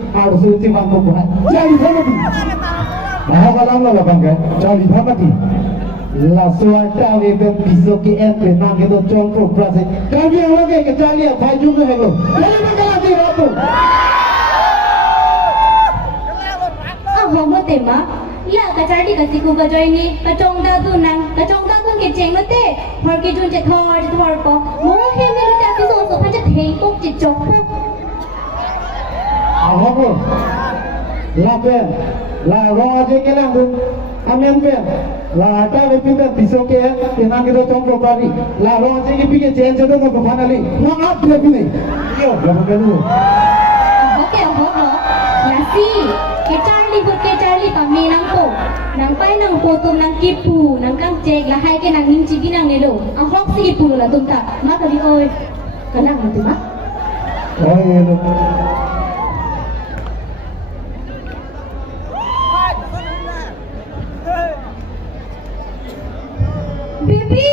harus timbang buat jadi famati mahabalam lah bangga jadi famati la suata weben piso ke ente na ke to chongko prase kami yang lagi kecali baju में है लोग jadi bangga di rapu mo tema ya kacari kasi ko ka join ni kacong da tu ke cheng te phar ke jun che thor ko mo he me te episode so pha che thei tok che chok ahogo la pen la roje ke lang du amen pen la ata wepi da piso ke na ke to chongko pari la roje ke pike chen che to ko finally no ap le pine yo la bangga okay ho nasi ke Charlie kami nang po nang pai nang po tum nang kipu nang kang cek la hai ke nang ning chigi nang nelo ang hok si kipu la tum ta ma kali oi kanang tu ma oh Bibi,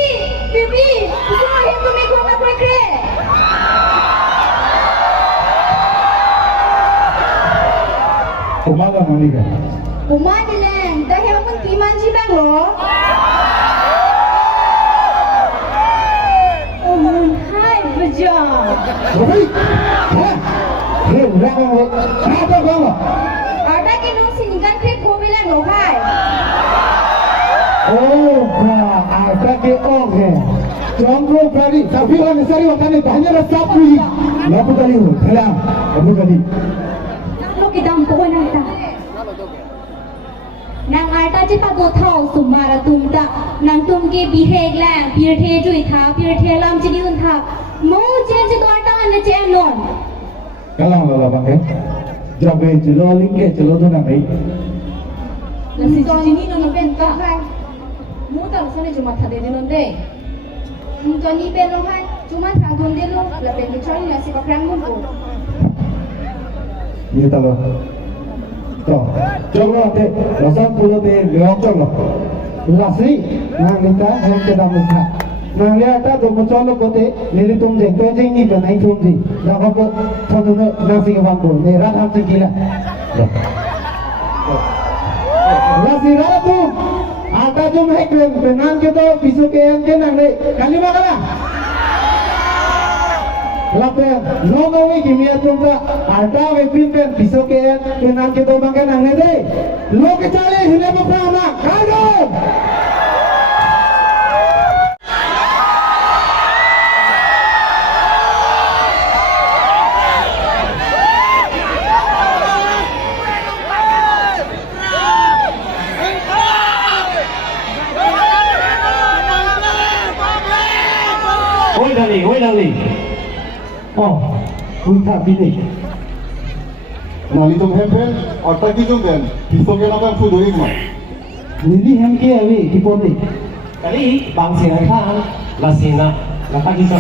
semua yang tu mego nak kue kre. Kumaga Monica. Kumaga lang, dahil ako timan si bang lo. Hai bejang. Hey, hey, ada bang. Ada ke nung sinigan kre kobilan lo hai. Oh, ada ke oke. Jongko bari, tapi orang misari wakane banyak rasa pui. Lapu kali ho, kelam, lapu kali. Lo kita ampo nang ta. Nang arta je pa go thau sumara tumta, nang tum ke biheg lang, pir the jui tha, pir the lam chini un tha. Mo chen je to arta an che non. Kalang lala bang. Jabe jelo lingke jelo tu nang ai. Nasi chini no pen ta. Mu ta sone cuma tha de non de. Johnny pen lo hai, cuma tha gun de lo, la pen ke choni nasi ka kram mun ko. Ini talo. Toh, coba deh, rasa pulau deh, leong coba. Lasi, nang kita yang kita minta. Nang lihat ada muncul kote, nili tum jeng, tu jeng ni benai tum ji. Dah apa, thonu nasi ke bangku, ni rat ham gila. Lasi rat tu, आता जो मैं पेनान के तो पिसो के एन के नंगे काली बागला लापे नो नवे की मिया तुमका आता वे पिन पिसो के एन पेनान के तो बांगे नंगे दे लोग चाले हिले बपरा ना Kago Oi Dali. Oh, kita bini. Nali tum hempen, atta ki tum den, piso ke naman fu doi ma. Nili hem ke awi kipote. Kali bang sinai kan, lasina, lapa kita.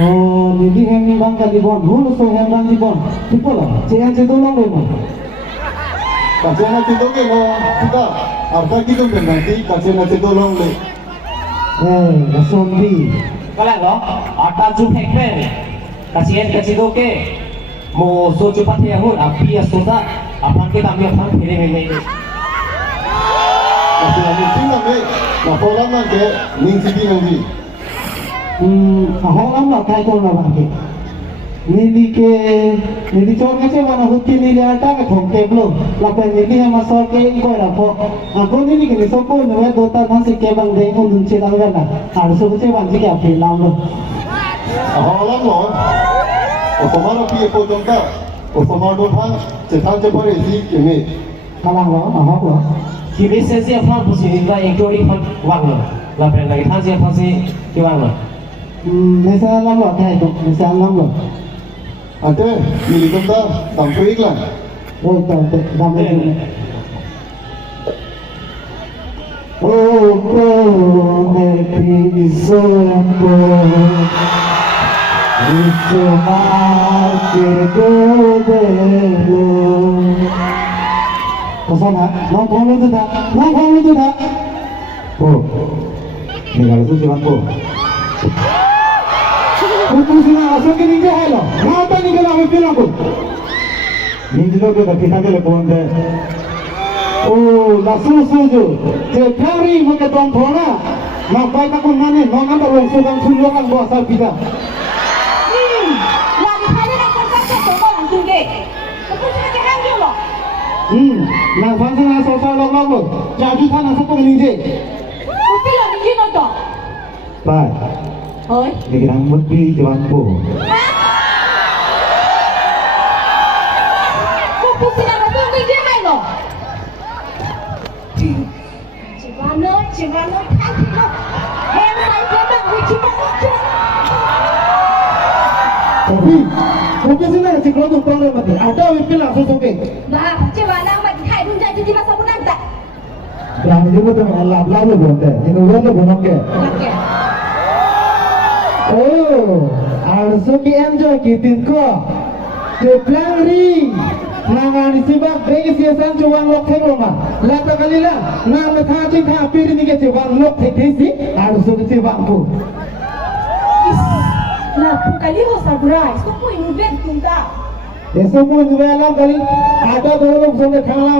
Oh, nili hem ni bang kali bon, dulu so hem bang di bon. Kipola, jangan cedolong deh mo. Kacena cito ke mo, kita, atta ki tum den nanti, kacena cito long le. Nasombi. Kalau lo, atas tu hekpen, kasihan kasih doke, mau soju pati yang hut, api ya sudah, apa kita ambil apa pilih memang. Kacena ning na me, na pola na ke ning sidi nanti. Ahong am lah kai kau na bangke. Nili chor ke mana hutti nili ata ke thongke blo. Lapan nili hem asal ke kau rapo. Aku nili ke nisok ko nawe dota nasi ke bang deh ko dunce langgar na. Harus dunce bang sih ke apa lam lo. Aholam lo, otomaro pie po jongka, otomaro phan, cetan cepare si keme. Kalang lo, ahong lo. Kini sesi apa pun sih kita yang kau ini pun wang lo, lapan lagi than siapa sih kiwang lo. Nisa lam lo kai tu, nisa lam lo. Ante, nili tum ta, tampu iklan. Oh, tu, dame tu. Oh, me piso po. Isu maafir dulu. Pesan ha? Mau kamu itu tak? Mau kamu itu tak? Oh, ni kalau tu siapa tu? Kau sini asal ke ni dia hello? Mau tak ni kalau aku pilih aku? Ninjilo ke kita ke lepon deh. Oh, langsung suju. Sekali muka tuan thona. Ngapai tak pun mana? Nongan tak langsung kan sunyokan buat asal kita. Lagi kali nak kerja sama orang tu ke? Aku cuma cakap dia loh. Nang fansa na sosal log log. Jadi kan asal pun ninje. Aku pilih ni je nonton. Pai. Oi. Lagi nang mesti jalan po. Aku pusing nak tu ni je mai loh. Cuma tak kilo. Yang saya cakap cuma macam. Tapi, mungkin sih nak cikgu tu tahu mati. Ada wipil langsung soke. Bah, cuma nak mati hai dun jadi di masa bulan tak. Berani juga tu Allah lu bonte. Ini orang tu bonok ke. Okey. Oh, also ki enjoy kitin ko. The plan ring. Nangan isibak bagi siasan cuang lok tek loma. Lata kali lah. Nang metha cing tha piri ni ke cuang lok tek desi. Also ke cuang pu. Nah, kali ho surprise. Tu pun invent tu tak. Eso pun juga alam kali. Ada dua orang sampai kalah.